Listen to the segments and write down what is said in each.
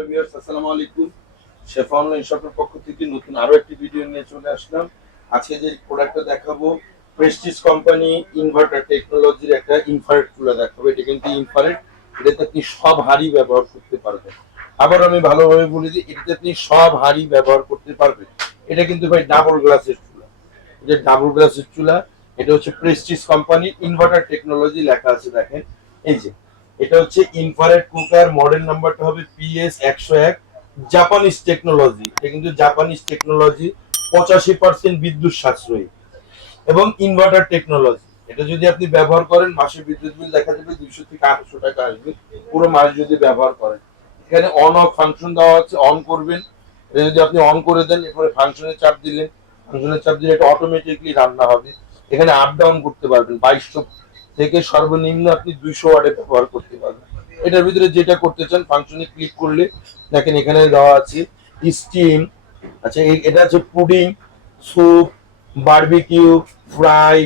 Hello viewers, আসসালামু আলাইকুম। শেফা online শপের পক্ষ থেকে নতুন আরো একটি ভিডিও নিয়ে চলে আসলাম। আজকে যে প্রোডাক্টটা দেখাবো, প্রেস্টিজ কোম্পানি ইনভার্টার টেকনোলজির একটা ইনফ্রারেড কুলার দেখাবো। এটা কিন্তু ইনফ্রারেড, এটাতে আপনি সব হাড়ি ব্যবহার করতে পারবেন। আবার আমি ভালোভাবে বলে দিই, এটাতে আপনি সব হাড়ি ব্যবহার করতে পারবেন। এটা কিন্তু ভাই ডাবল গ্লাসের চুলা, এটা ডাবল গ্লাসের চুলা। এটা হচ্ছে প্রেস্টিজ কোম্পানি ইনভার্টার টেকনোলজি লেখা আছে, দেখেন এই যে। এটা হচ্ছে ইনফ্রারেড কুকার, মডেল নাম্বারটা হবে PS101, জাপানিজ টেকনোলজি। এটা কিন্তু জাপানিজ টেকনোলজি, 85% বিদ্যুৎ সাশ্রয়ী এবং ইনভার্টার টেকনোলজি। এটা যদি আপনি ব্যবহার করেন, মাসে বিদ্যুৎ বিল দেখা যাবে 200 থেকে 800 টাকা আসবে পুরো মাস যদি ব্যবহার করেন। এখানে অন অফ ফাংশন দেওয়া আছে, অন করবেন। এটা যদি আপনি অন করে দেন, এরপরে ফাংশনের চাপ দিলেন, ফাংশনের চাপ দিলে এটা অটোমেটিকলি রান্না হবে। এখানে আপ ডাউন করতে পারবেন, 2200 থেকে সর্বনিম্ন আপনি 200 ওয়াটে ব্যবহার করতে পারবেন। এটার ভিতরে যেটা করতে চান ফাংশনে ক্লিক করলে দেখেন এখানে দেওয়া আছে স্টিম, আচ্ছা এটা আছে pudding, soup, barbecue, fry,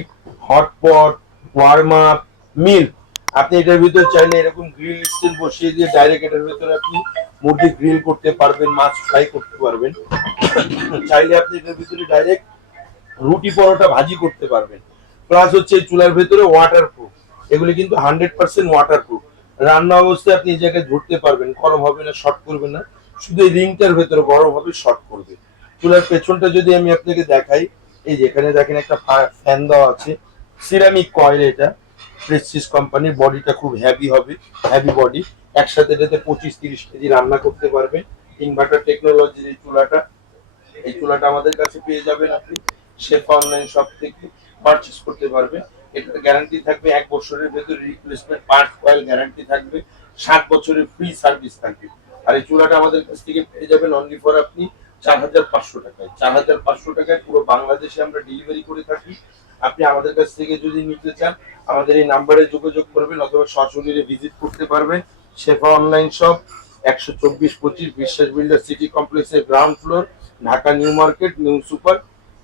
hotpot, warm up, milk. আপনি এটার ভিতরে চাইলে এরকম গ্রিল স্টিল বসিয়ে দিয়ে ডাইরেক্ট এটার ভিতরে আপনি মুরগি গ্রিল করতে পারবেন, মাছ ফ্রাই করতে পারবেন। চাইলে আপনি এটার ভিতরে ডাইরেক্ট রুটি পরোটা ভাজি করতে পারবেন। প্লাস হচ্ছে এই চুলার ভেতরে ওয়াটার প্রুফ, এগুলি কিন্তু 100% ওয়াটার প্রুফ। রান্না অবস্থায় আপনি এই জায়গায় ধরতে পারবেন, গরম হবে না, শর্ট করবে না। শুধু এই রিংটার ভেতরে গরম হবে, শর্ট করবে। চুলার পেছনটা যদি আমি আপনাকে দেখাই, এই যে এখানে দেখেন একটা ফ্যান দেওয়া আছে, সিরামিক কয়েল। এটা প্রেস্টিজ কোম্পানির, বডিটা খুব হেভি হবে, হেভি বডি। একসাথে এটাতে 25-30 কেজি রান্না করতে পারবেন। ইনভার্টার টেকনোলজির এই চুলাটা আমাদের কাছে পেয়ে যাবেন আপনি শেফা অনলাইন শপ থেকে পারচেজ করতে পারবেন। এটার গ্যারান্টি থাকবে 1 বছরের ভেতরে, রিপ্লেসমেন্ট পার্ট কয়েল গ্যারান্টি থাকবে, 7 বছরের ফ্রি সার্ভিস থাকবে। আর এই চুলাটা আমাদের কাছ থেকে পেয়ে যাবেন অনলি ফর আপনি 4500 টাকায়। 4500 টাকায় পুরো বাংলাদেশে আমরা ডেলিভারি করে থাকি। আপনি আমাদের কাছ থেকে যদি নিতে চান, আমাদের এই নাম্বারে যোগাযোগ করবেন অথবা সরাসরি ভিজিট করতে পারবেন। শেফা অনলাইন শপ 124-25 বিশ্বাস বিল্ডার সিটি কমপ্লেক্সের ground floor, Dhaka new market, new super,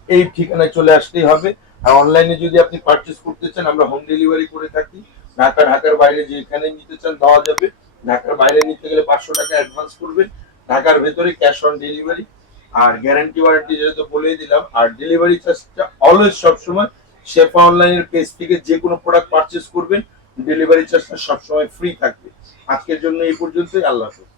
এই ঠিকানায় চলে আসতেই হবে। আর অনলাইনে যদি আপনি পারচেজ করতে চান, আমরা হোম ডেলিভারি করে থাকি। ঢাকার বাইরে যেখানে নিতে চান দেওয়া যাবে। ঢাকার বাইরে নিতে গেলে 500 টাকা অ্যাডভান্স করবেন, ঢাকার ভেতরে ক্যাশ অন ডেলিভারি। আর গ্যারান্টি ওয়ারেন্টি যেহেতু বলেই দিলাম। আর ডেলিভারি চার্জটা অলওয়েজ সবসময় শেফা অনলাইনের পেজ থেকে যে কোনো প্রোডাক্ট পারচেজ করবেন, ডেলিভারি চার্জটা সবসময় ফ্রি থাকবে। আজকের জন্য এই পর্যন্তই, আল্লাহ হাফেজ।